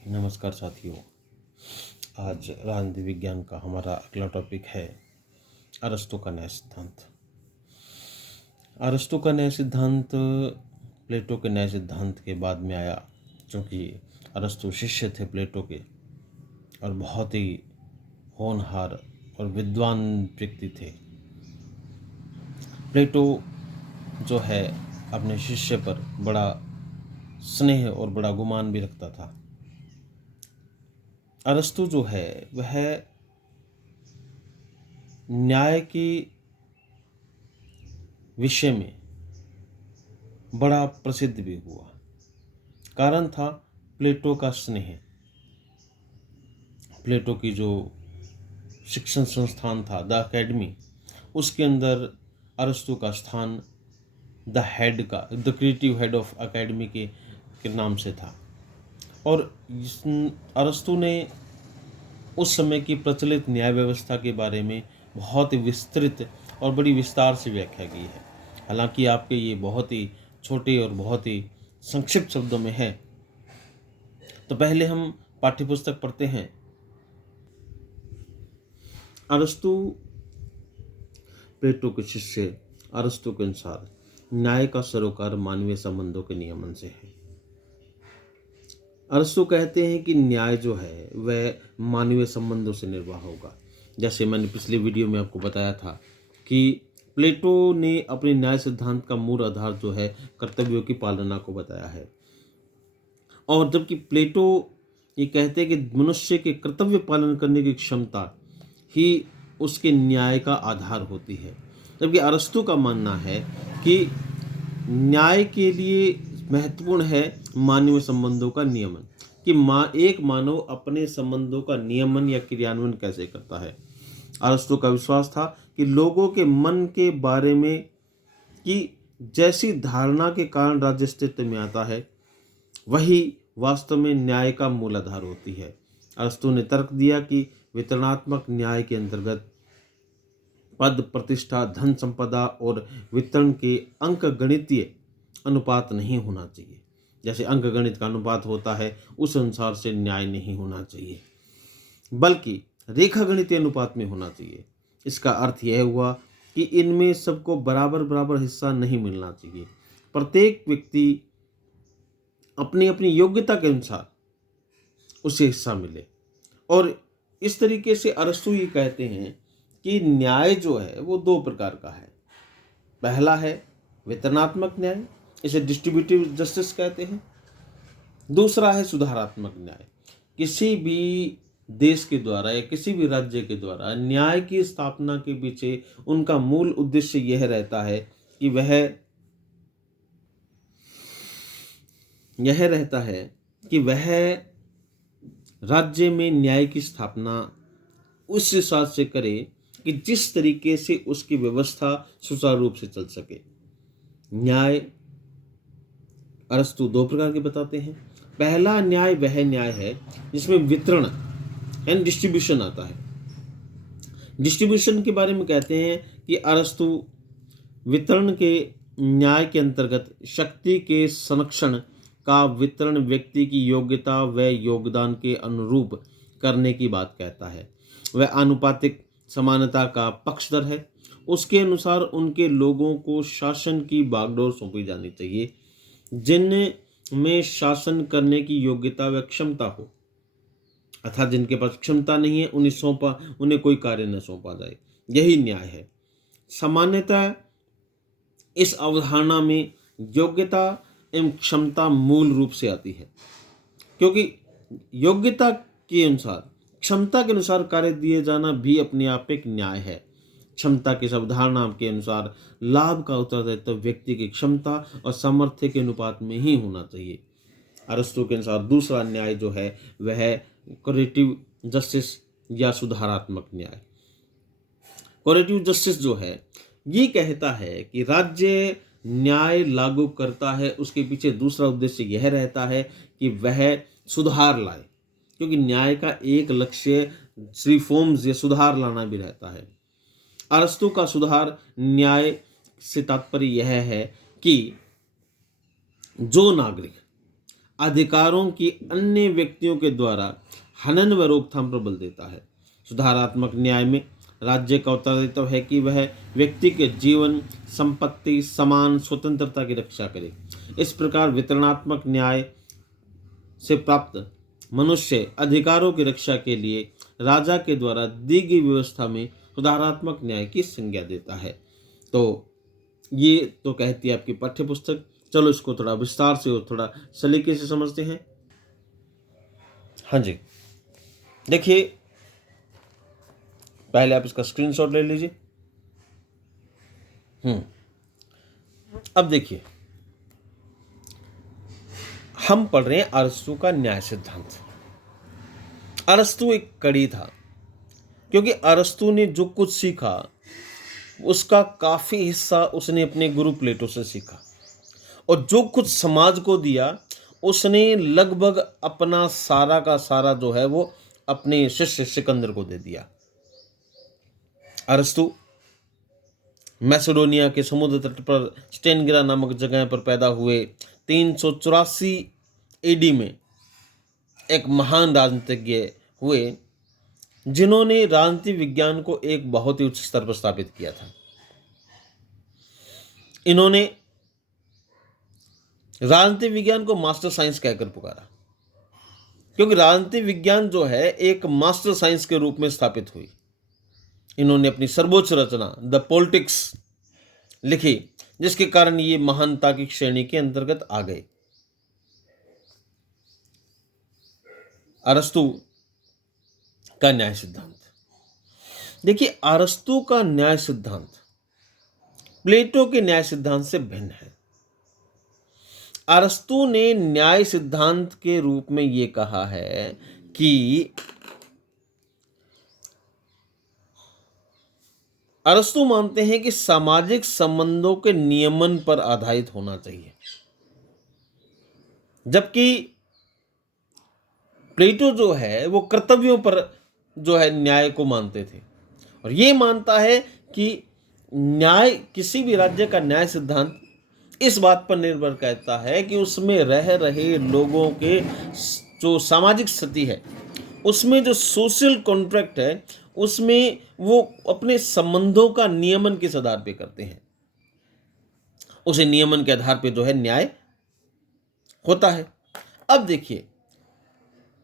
नमस्कार साथियों। आज राजनीति विज्ञान का हमारा अगला टॉपिक है अरस्तू का न्याय सिद्धांत। अरस्तू का न्याय सिद्धांत प्लेटो के न्याय सिद्धांत के बाद में आया, क्योंकि अरस्तू शिष्य थे प्लेटो के और बहुत ही होनहार और विद्वान व्यक्ति थे। प्लेटो जो है अपने शिष्य पर बड़ा स्नेह और बड़ा गुमान भी रखता था। अरस्तू जो है वह न्याय की विषय में बड़ा प्रसिद्ध भी हुआ। कारण था प्लेटो का स्नेह। प्लेटो की जो शिक्षण संस्थान था द अकेडमी, उसके अंदर अरस्तू का स्थान the creative head of academy के नाम से था। और अरस्तू ने उस समय की प्रचलित न्याय व्यवस्था के बारे में बहुत ही विस्तृत और बड़ी विस्तार से व्याख्या की है। हालांकि आपके ये बहुत ही छोटे और बहुत ही संक्षिप्त शब्दों में है। तो पहले हम पाठ्यपुस्तक पढ़ते हैं। अरस्तू प्लेटो के शिष्य अरस्तू के अनुसार न्याय का सरोकार मानवीय संबंधों के नियमन से है। अरस्तू कहते हैं कि न्याय जो है वह मानवीय संबंधों से निर्वाह होगा। जैसे मैंने पिछले वीडियो में आपको बताया था कि प्लेटो ने अपने न्याय सिद्धांत का मूल आधार जो है कर्तव्यों की पालना को बताया है, और जबकि प्लेटो ये कहते हैं कि मनुष्य के कर्तव्य पालन करने की क्षमता ही उसके न्याय का आधार होती है, जबकि अरस्तू का मानना है कि न्याय के लिए महत्वपूर्ण है मानवीय संबंधों का नियमन, कि एक मानव अपने संबंधों का नियमन या क्रियान्वयन कैसे करता है। अरस्तू का विश्वास था कि लोगों के मन के बारे में कि जैसी धारणा के कारण राज्य अस्तित्व में आता है, वही वास्तव में न्याय का मूल आधार होती है। अरस्तू ने तर्क दिया कि वितरणात्मक न्याय के अंतर्गत पद, प्रतिष्ठा, धन संपदा और वितरण के अंकगणितीय अनुपात नहीं होना चाहिए। जैसे अंकगणित का अनुपात होता है, उस अनुसार से न्याय नहीं होना चाहिए, बल्कि रेखागणितीय अनुपात में होना चाहिए। इसका अर्थ यह हुआ कि इनमें सबको बराबर बराबर हिस्सा नहीं मिलना चाहिए। प्रत्येक व्यक्ति अपनी अपनी योग्यता के अनुसार उसे हिस्सा मिले। और इस तरीके से अरस्तू ये कहते हैं कि न्याय जो है वो दो प्रकार का है। पहला है वितरणात्मक न्याय, इसे डिस्ट्रीब्यूटिव जस्टिस कहते हैं। दूसरा है सुधारात्मक न्याय। किसी भी देश के द्वारा या किसी भी राज्य के द्वारा न्याय की स्थापना के पीछे उनका मूल उद्देश्य यह रहता है कि वह राज्य में न्याय की स्थापना उस हिसाब से करे कि जिस तरीके से उसकी व्यवस्था सुचारू रूप से चल सके। न्याय अरस्तू दो प्रकार के बताते हैं। पहला न्याय वह न्याय है जिसमें वितरण एंड डिस्ट्रीब्यूशन आता है। डिस्ट्रीब्यूशन के बारे में कहते हैं कि अरस्तु वितरण के न्याय के अंतर्गत शक्ति के संरक्षण का वितरण व्यक्ति की योग्यता व योगदान के अनुरूप करने की बात कहता है। वह आनुपातिक समानता का पक्षधर है। उसके अनुसार उनके लोगों को शासन की बागडोर सौंपी जानी चाहिए जिनमें शासन करने की योग्यता व क्षमता हो, अर्थात जिनके पास क्षमता नहीं है उन्हें कोई कार्य न सौंपा जाए। यही न्याय है। सामान्यतः इस अवधारणा में योग्यता एवं क्षमता मूल रूप से आती है, क्योंकि योग्यता के अनुसार, क्षमता के अनुसार कार्य दिए जाना भी अपने आप एक न्याय है। क्षमता की अवधारणा के अनुसार लाभ का उत्तरदायित्व व्यक्ति की क्षमता और सामर्थ्य के अनुपात में ही होना चाहिए। अरस्तू के अनुसार दूसरा न्याय जो है वह करेक्टिव जस्टिस या सुधारात्मक न्याय। करेक्टिव जस्टिस जो है ये कहता है कि राज्य न्याय लागू करता है, उसके पीछे दूसरा उद्देश्य यह रहता है कि वह सुधार लाए, क्योंकि न्याय का एक लक्ष्य रिफॉर्म्स या सुधार लाना भी रहता है। अरस्तू का सुधार न्याय से तात्पर्य यह है कि जो नागरिक अधिकारों की अन्य व्यक्तियों के द्वारा हनन व रोकथाम पर बल देता है। सुधारात्मक न्याय में राज्य का उत्तरदायित्व है कि वह व्यक्ति के जीवन, संपत्ति, समान स्वतंत्रता की रक्षा करे। इस प्रकार वितरणात्मक न्याय से प्राप्त मनुष्य अधिकारों की रक्षा के लिए राजा के द्वारा दी गई व्यवस्था में सुधारात्मक न्याय की संज्ञा देता है। तो ये तो कहती है आपकी पाठ्य पुस्तक। चलो इसको थोड़ा विस्तार से और थोड़ा सलीके से समझते हैं। हाँ जी, देखिए, पहले आप इसका स्क्रीनशॉट ले लीजिए। अब देखिए, हम पढ़ रहे हैं अरस्तु का न्याय सिद्धांत। अरस्तु एक कड़ी था, क्योंकि अरस्तु ने जो कुछ सीखा उसका काफी हिस्सा उसने अपने गुरु प्लेटो से सीखा, और जो कुछ समाज को दिया उसने लगभग अपना सारा का सारा जो है वो अपने शिष्य सिकंदर को दे दिया। अरस्तु मैसेडोनिया के समुद्र तट पर स्टेनगिरा नामक जगह पर पैदा हुए। 384 एडी में एक महान राजनीतिज्ञ हुए जिन्होंने राजनीति विज्ञान को एक बहुत ही उच्च स्तर पर स्थापित किया था। इन्होंने राजनीति विज्ञान को मास्टर साइंस कहकर पुकारा, क्योंकि राजनीति विज्ञान जो है एक मास्टर साइंस के रूप में स्थापित हुई। इन्होंने अपनी सर्वोच्च रचना द पॉलिटिक्स लिखी, जिसके कारण ये महानता की श्रेणी के अंतर्गत आ गए। अरस्तु का न्याय सिद्धांत, देखिए, अरस्तु का न्याय सिद्धांत प्लेटो के न्याय सिद्धांत से भिन्न है। अरस्तु ने न्याय सिद्धांत के रूप में यह कहा है कि अरस्तु मानते हैं कि सामाजिक संबंधों के नियमन पर आधारित होना चाहिए, जबकि प्लेटो जो है वो कर्तव्यों पर जो है न्याय को मानते थे, और ये मानता है कि न्याय, किसी भी राज्य का न्याय सिद्धांत इस बात पर निर्भर करता है कि उसमें रह रहे लोगों के जो सामाजिक स्थिति है, उसमें जो सोशल कॉन्ट्रैक्ट है, उसमें वो अपने संबंधों का नियमन किस आधार पे करते हैं, उसे नियमन के आधार पे जो है न्याय होता है। अब देखिए,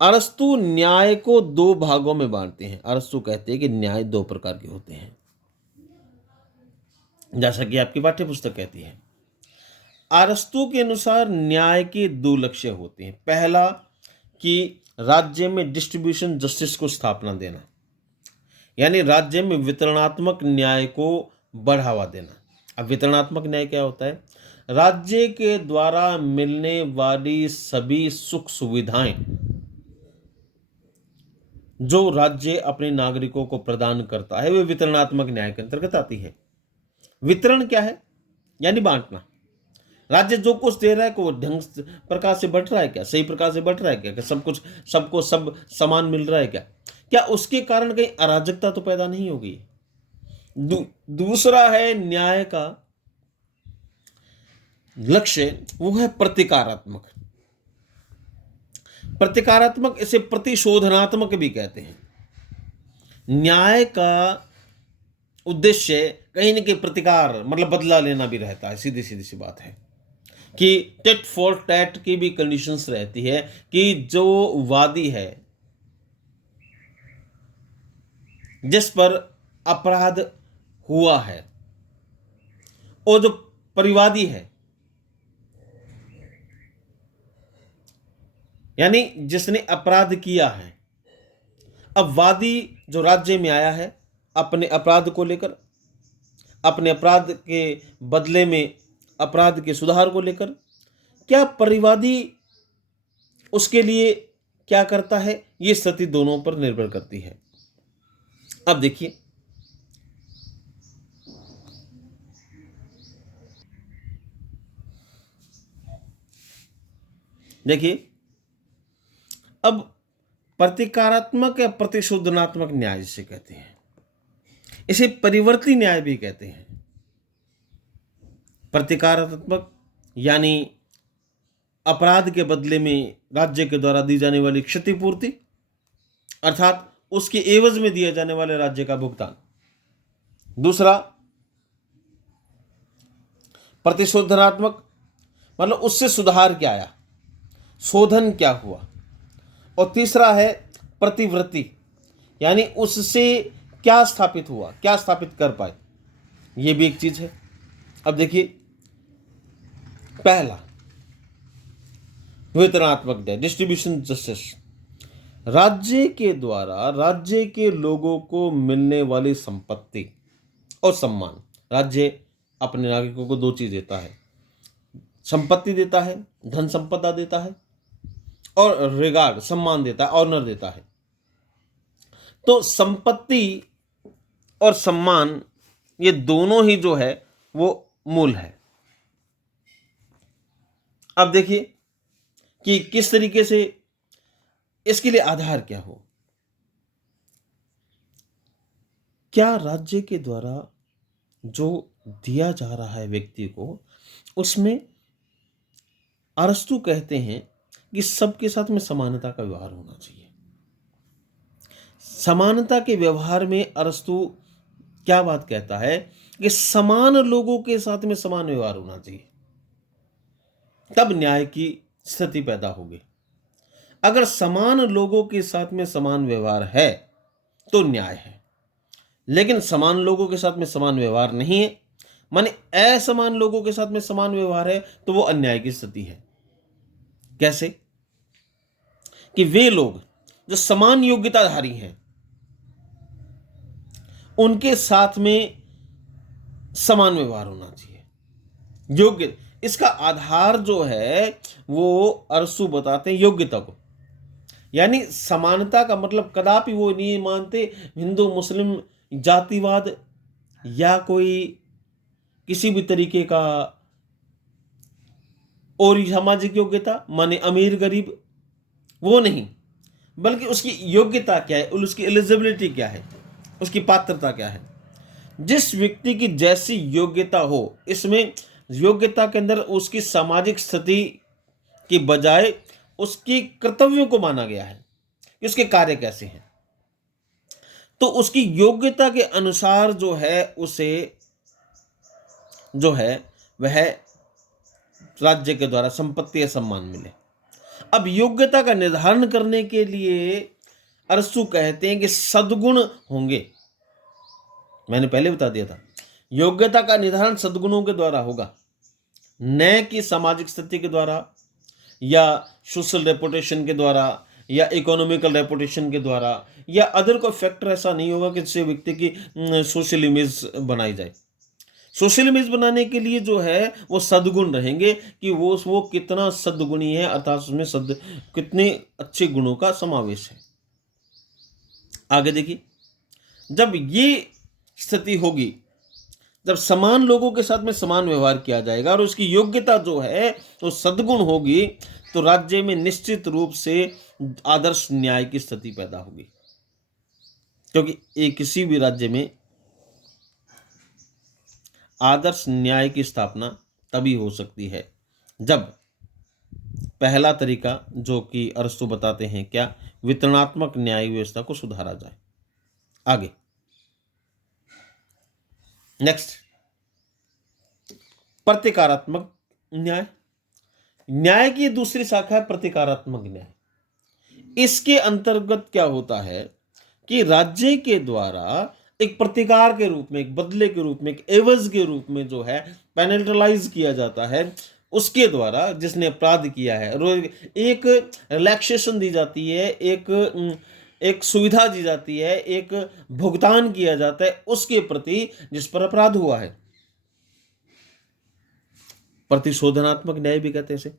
अरस्तु न्याय को दो भागों में बांटते हैं। अरस्तु कहते हैं कि न्याय दो प्रकार के होते हैं, जैसा कि आपकी पाठ्य पुस्तक कहती है। अरस्तु के अनुसार न्याय के दो लक्ष्य होते हैं। पहला, कि राज्य में डिस्ट्रीब्यूशन जस्टिस को स्थापना देना, यानी राज्य में वितरणात्मक न्याय को बढ़ावा देना। अब वितरणात्मक न्याय क्या होता है? राज्य के द्वारा मिलने वाली सभी सुख सुविधाएं जो राज्य अपने नागरिकों को प्रदान करता है वे वितरणात्मक न्याय के अंतर्गत आती है। वितरण क्या है? यानी बांटना। राज्य जो कुछ दे रहा है वो ढंग प्रकार से बंट रहा है क्या? सही प्रकार से बंट रहा है क्या? सब कुछ सबको सब समान मिल रहा है क्या? क्या उसके कारण कहीं अराजकता तो पैदा नहीं होगी? दूसरा है न्याय का लक्ष्य, वो है प्रतिकारात्मक। प्रतिकारात्मक, इसे प्रतिशोधनात्मक भी कहते हैं। न्याय का उद्देश्य कहीं न कहीं प्रतिकार मतलब बदला लेना भी रहता है। सीधी सीधी सी बात है कि टेट फॉर टैट की भी कंडीशंस रहती है कि जो वादी है, जिस पर अपराध हुआ है, और जो परिवादी है, यानी जिसने अपराध किया है, अब वादी जो राज्य में आया है अपने अपराध को लेकर, अपने अपराध के बदले में अपराध के सुधार को लेकर, क्या परिवादी उसके लिए क्या करता है, ये स्थिति दोनों पर निर्भर करती है। अब देखिए, अब प्रतिकारात्मक या प्रतिशोधनात्मक न्याय जिसे कहते हैं, इसे परिवर्ती न्याय भी कहते हैं। प्रतिकारात्मक यानी अपराध के बदले में राज्य के द्वारा दी जाने वाली क्षतिपूर्ति, अर्थात उसके एवज में दिए जाने वाले राज्य का भुगतान। दूसरा प्रतिशोधनात्मक, मतलब उससे सुधार क्या आया, शोधन क्या हुआ। और तीसरा है प्रतिवृत्ति, यानी उससे क्या स्थापित हुआ, क्या स्थापित कर पाए, ये भी एक चीज है। अब देखिए, पहला वितरणात्मक न्याय, डिस्ट्रीब्यूशन जस्टिस, राज्य के द्वारा राज्य के लोगों को मिलने वाली संपत्ति और सम्मान। राज्य अपने नागरिकों को दो चीज देता है, संपत्ति देता है, धन संपदा देता है, और रिगार्ड, सम्मान देता है, ऑनर देता है। तो संपत्ति और सम्मान, ये दोनों ही जो है वो मूल है। अब देखिए कि किस तरीके से इसके लिए आधार क्या हो। क्या राज्य के द्वारा जो दिया जा रहा है व्यक्ति को, उसमें अरस्तु कहते हैं कि सबके साथ में समानता का व्यवहार होना चाहिए। समानता के व्यवहार में अरस्तु क्या बात कहता है कि समान लोगों के साथ में समान व्यवहार होना चाहिए, तब न्याय की स्थिति पैदा होगी। अगर समान लोगों के साथ में समान व्यवहार है तो न्याय है, लेकिन समान लोगों के साथ में समान व्यवहार नहीं है, माने असमान लोगों के साथ में समान व्यवहार है, तो वो अन्याय की स्थिति है। कैसे? कि वे लोग जो समान योग्यताधारी हैं उनके साथ में समान व्यवहार होना चाहिए। योग्य, इसका आधार जो है वो अरस्तु बताते हैं योग्यता को, यानी समानता का मतलब कदापि वो नहीं मानते हिंदू मुस्लिम जातिवाद या कोई किसी भी तरीके का और सामाजिक योग्यता, माने अमीर गरीब, वो नहीं, बल्कि उसकी योग्यता क्या है, उसकी एलिजिबिलिटी क्या है, उसकी पात्रता क्या है। जिस व्यक्ति की जैसी योग्यता हो, इसमें योग्यता के अंदर उसकी सामाजिक स्थिति की बजाय उसकी कर्तव्यों को माना गया है कि उसके कार्य कैसे हैं। तो उसकी योग्यता के अनुसार जो है उसे जो है वह राज्य के द्वारा संपत्ति या सम्मान मिले। अब योग्यता का निर्धारण करने के लिए अरस्तु कहते हैं कि सद्गुण होंगे। मैंने पहले बता दिया था, योग्यता का निर्धारण सद्गुणों के द्वारा होगा, न कि सामाजिक स्थिति के द्वारा या सोशल रेपुटेशन के द्वारा या इकोनॉमिकल रेपुटेशन के द्वारा या अदर कोई फैक्टर ऐसा नहीं होगा कि जिससे व्यक्ति की सोशल इमेज बनाई जाए। सोशल इमेज बनाने के लिए जो है वो सद्गुण रहेंगे कि वो कितना सद्गुणी है, अर्थात उसमें कितने अच्छे गुणों का समावेश है। आगे देखिए, जब ये स्थिति होगी, जब समान लोगों के साथ में समान व्यवहार किया जाएगा और उसकी योग्यता जो है तो सद्गुण होगी, तो राज्य में निश्चित रूप से आदर्श न्याय की स्थिति पैदा होगी। क्योंकि किसी भी राज्य में आदर्श न्याय की स्थापना तभी हो सकती है जब पहला तरीका जो कि अरस्तु बताते हैं क्या, वितरणात्मक न्याय व्यवस्था को सुधारा जाए। आगे नेक्स्ट, प्रतिकारात्मक न्याय। न्याय की दूसरी शाखा है प्रतिकारात्मक न्याय। इसके अंतर्गत क्या होता है कि राज्य के द्वारा एक प्रतिकार के रूप में, एक बदले के रूप में, एक एवज के रूप में जो है पेनल्टलाइज किया जाता है, उसके द्वारा जिसने अपराध किया है एक रिलैक्सेशन दी जाती है, एक सुविधा दी जाती है, एक भुगतान किया जाता है उसके प्रति जिस पर अपराध हुआ है। प्रतिशोधनात्मक न्याय भी कहते हैं इसे,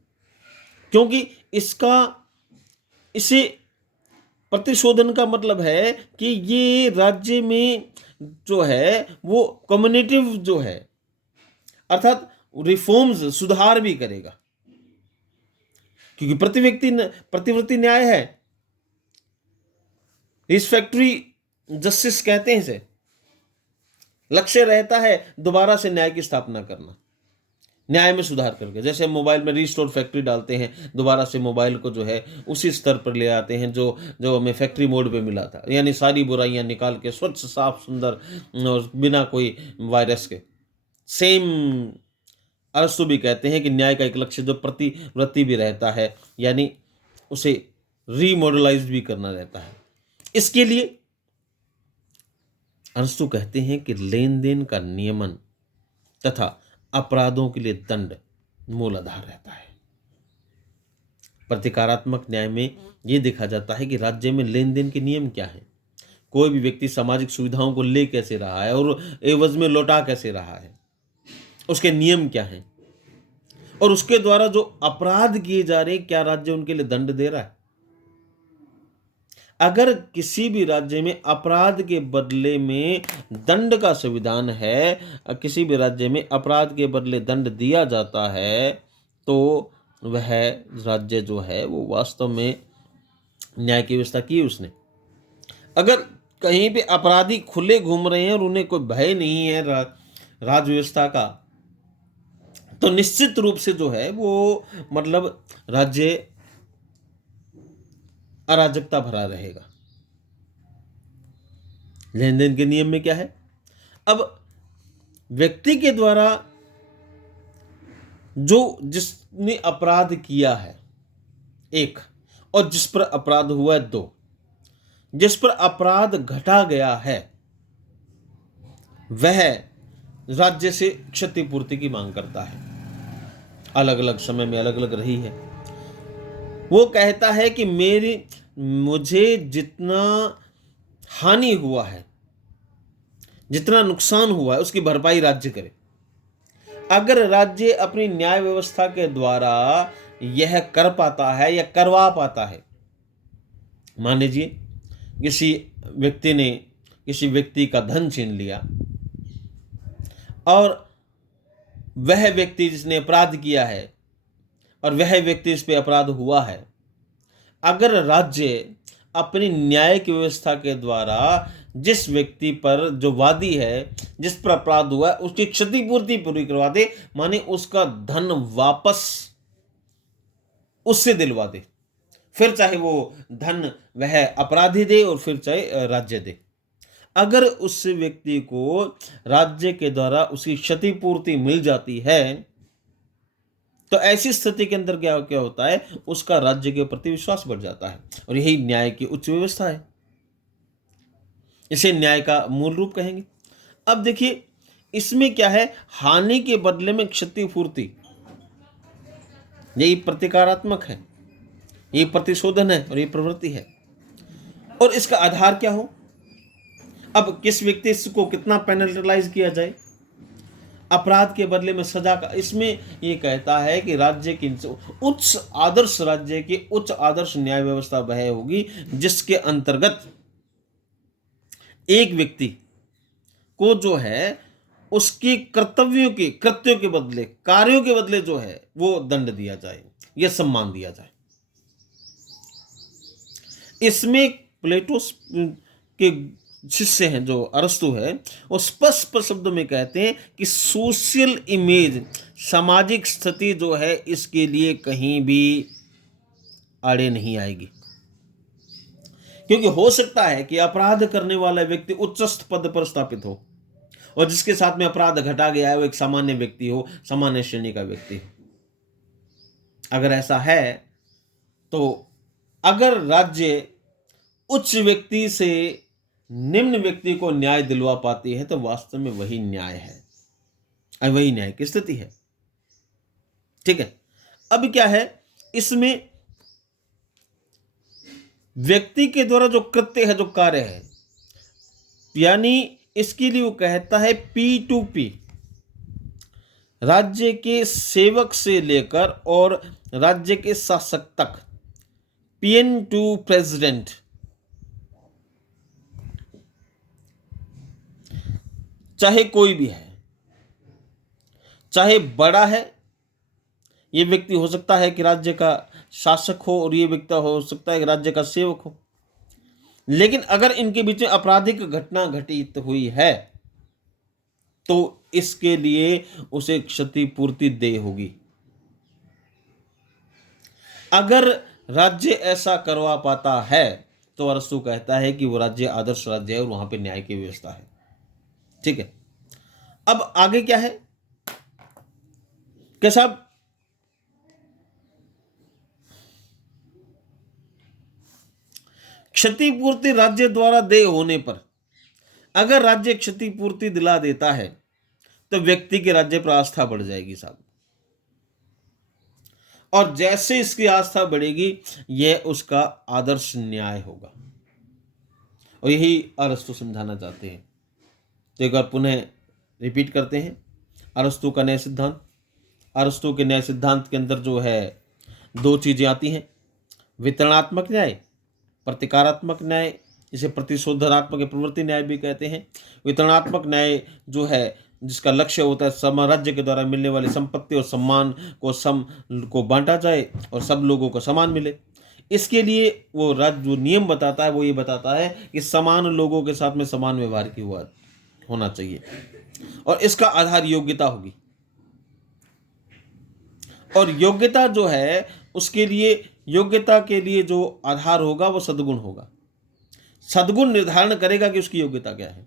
क्योंकि इसे प्रतिशोधन का मतलब है कि ये राज्य में जो है वो कम्युनिटिव जो है, अर्थात रिफॉर्म्स, सुधार भी करेगा। क्योंकि प्रतिवृत्ति न्याय है, रिस्पेक्टरी जस्टिस कहते हैं इसे। लक्ष्य रहता है दोबारा से न्याय की स्थापना करना। न्याय में सुधार करके। जैसे हम मोबाइल में रिस्टोर फैक्ट्री डालते हैं, दोबारा से मोबाइल को जो है उसी स्तर पर ले आते हैं जो जो हमें फैक्ट्री मोड पे मिला था, यानी सारी बुराइयां निकाल के स्वच्छ साफ सुंदर और बिना कोई वायरस के। सेम अरस्तु भी कहते हैं कि न्याय का एक लक्ष्य जो प्रतिवृत्ति भी रहता है, यानी उसे रीमॉडलाइज भी करना रहता है। इसके लिए अरस्तु कहते हैं कि लेन देन का नियमन तथा अपराधों के लिए दंड मूलाधार रहता है। प्रतिकारात्मक न्याय में यह देखा जाता है कि राज्य में लेन देन के नियम क्या है, कोई भी व्यक्ति सामाजिक सुविधाओं को ले कैसे रहा है और एवज में लौटा कैसे रहा है, उसके नियम क्या हैं, और उसके द्वारा जो अपराध किए जा रहे हैं क्या राज्य उनके लिए दंड दे रहा है। अगर किसी भी राज्य में अपराध के बदले में दंड का संविधान है, किसी भी राज्य में अपराध के बदले दंड दिया जाता है, तो वह राज्य जो है वो वास्तव में न्याय की व्यवस्था की उसने। अगर कहीं पे अपराधी खुले घूम रहे हैं और उन्हें कोई भय नहीं है राज व्यवस्था का, तो निश्चित रूप से जो है वो मतलब राज्य अराजकता भरा रहेगा। लेन देन के नियम में क्या है, अब व्यक्ति के द्वारा जो जिसने अपराध किया है एक, और जिस पर अपराध हुआ है दो, जिस पर अपराध घटा गया है वह राज्य से क्षतिपूर्ति की मांग करता है। अलग अलग समय में अलग अलग रही है। वो कहता है कि मुझे जितना हानि हुआ है, जितना नुकसान हुआ है, उसकी भरपाई राज्य करे। अगर राज्य अपनी न्याय व्यवस्था के द्वारा यह कर पाता है या करवा पाता है, मान लीजिए किसी व्यक्ति ने किसी व्यक्ति का धन छीन लिया और वह व्यक्ति जिसने अपराध किया है और वह व्यक्ति इस पे अपराध हुआ है, अगर राज्य अपनी न्याय की व्यवस्था के द्वारा जिस व्यक्ति पर जो वादी है, जिस पर अपराध हुआ है, उसकी क्षतिपूर्ति पूरी करवा दे, माने उसका धन वापस उससे दिलवा दे, फिर चाहे वो धन वह अपराधी दे और फिर चाहे राज्य दे। अगर उस व्यक्ति को राज्य के द्वारा उसकी क्षतिपूर्ति मिल जाती है, तो ऐसी स्थिति के अंदर क्या क्या होता है, उसका राज्य के प्रति विश्वास बढ़ जाता है, और यही न्याय की उच्च व्यवस्था है। इसे न्याय का मूल रूप कहेंगे। अब देखिए इसमें क्या है, हानि के बदले में क्षतिपूर्ति, यही प्रतिकारात्मक है, ये प्रतिशोधन है और ये प्रवृत्ति है। और इसका आधार क्या हो, अब किस व्यक्ति को कितना पेनल्टलाइज किया जाए, अपराध के बदले में सजा का, इसमें ये कहता है कि राज्य की उच्च आदर्श, राज्य की उच्च आदर्श न्याय व्यवस्था वह होगी जिसके अंतर्गत एक व्यक्ति को जो है उसकी कर्तव्यों के, कृत्यों के बदले, कार्यों के बदले जो है वो दंड दिया जाए, यह सम्मान दिया जाए। इसमें प्लेटो के शिष्य हैं जो अरस्तु है, वो स्पष्ट शब्दों में कहते हैं कि सोशल इमेज, सामाजिक स्थिति जो है इसके लिए कहीं भी आड़े नहीं आएगी, क्योंकि हो सकता है कि अपराध करने वाला व्यक्ति उच्चस्थ पद पर स्थापित हो और जिसके साथ में अपराध घटा गया है वो एक सामान्य व्यक्ति हो, सामान्य श्रेणी का व्यक्ति हो। अगर ऐसा है तो अगर राज्य उच्च व्यक्ति से निम्न व्यक्ति को न्याय दिलवा पाती है तो वास्तव में वही न्याय है, वही न्याय की स्थिति है। ठीक है, अब क्या है, इसमें व्यक्ति के द्वारा जो कृत्य है, जो कार्य है, यानी इसके लिए वो कहता है P2P, राज्य के सेवक से लेकर और राज्य के शासक तक, PN to प्रेसिडेंट, चाहे कोई भी है, चाहे बड़ा है, ये व्यक्ति हो सकता है कि राज्य का शासक हो और ये व्यक्ति हो सकता है कि राज्य का सेवक हो, लेकिन अगर इनके बीच में आपराधिक घटना घटित हुई है तो इसके लिए उसे क्षतिपूर्ति देय होगी। अगर राज्य ऐसा करवा पाता है तो अरस्तु कहता है कि वो राज्य आदर्श राज्य है और वहां पे न्याय की व्यवस्था है। ठीक है, अब आगे क्या है कि साहब क्षतिपूर्ति राज्य द्वारा देय होने पर अगर राज्य क्षतिपूर्ति दिला देता है तो व्यक्ति के राज्य पर आस्था बढ़ जाएगी साहब, और जैसे इसकी आस्था बढ़ेगी यह उसका आदर्श न्याय होगा। और यही अरस्तु समझाना चाहते हैं। तो एक बार पुनः रिपीट करते हैं अरस्तु का न्याय सिद्धांत। अरस्तु के न्याय सिद्धांत के अंदर जो है दो चीजें आती हैं, वितरणात्मक न्याय, प्रतिकारात्मक न्याय, इसे प्रतिशोधनात्मक प्रवृत्ति न्याय भी कहते हैं। वितरणात्मक न्याय जो है जिसका लक्ष्य होता है साम्राज्य के द्वारा मिलने वाली संपत्ति और सम्मान को बांटा जाए और सब लोगों को समान मिले। इसके लिए वो राज्य जो नियम बताता है वो ये बताता है कि समान लोगों के साथ में समान व्यवहार की हुआ होना चाहिए और इसका आधार योग्यता होगी। और योग्यता जो है उसके लिए योग्यता के लिए जो आधार होगा वो सद्गुण होगा। सद्गुण निर्धारण करेगा कि उसकी योग्यता क्या है।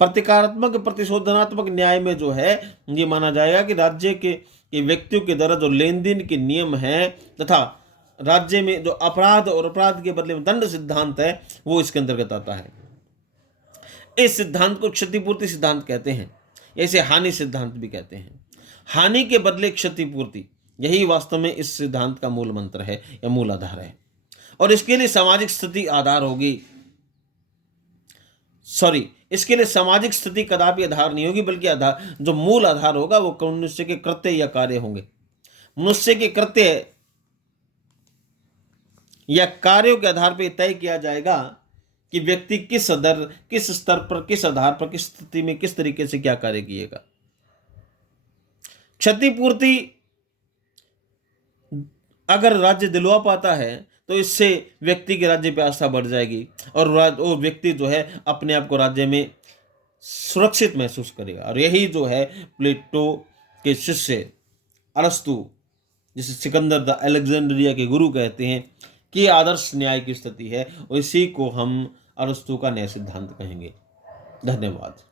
प्रतिकारात्मक प्रतिशोधनात्मक न्याय में जो है ये माना जाएगा कि राज्य के व्यक्तियों के द्वारा जो लेन देन के नियम हैं तथा राज्य में जो अपराध और अपराध के बदले में दंड सिद्धांत है वो इसके अंतर्गत आता है। इस सिद्धांत को क्षतिपूर्ति सिद्धांत कहते हैं, ऐसे हानि सिद्धांत भी कहते हैं। हानि के बदले क्षतिपूर्ति, यही वास्तव में इस सिद्धांत का मूल मंत्र है या मूल आधार है। और इसके लिए सामाजिक स्थिति आधार होगी, इसके लिए सामाजिक स्थिति कदापि आधार नहीं होगी, बल्कि आधार जो मूल आधार होगा वो मनुष्य के कृत्य या कार्य होंगे। मनुष्य के कृत्य या कार्यों के आधार पर तय किया जाएगा कि व्यक्ति किस स्तर पर, किस आधार पर, किस स्थिति में, किस तरीके से क्या कार्य किएगा। क्षतिपूर्ति अगर राज्य दिलवा पाता है तो इससे व्यक्ति के राज्य पे आस्था बढ़ जाएगी और वो व्यक्ति जो है अपने आप को राज्य में सुरक्षित महसूस करेगा। और यही जो है प्लेटो के शिष्य अरस्तु, जिसे सिकंदर द अलेक्जेंड्रिया के गुरु कहते हैं, कि आदर्श न्याय की स्थिति है और इसी को हम अरस्तु का न्याय सिद्धांत कहेंगे। धन्यवाद।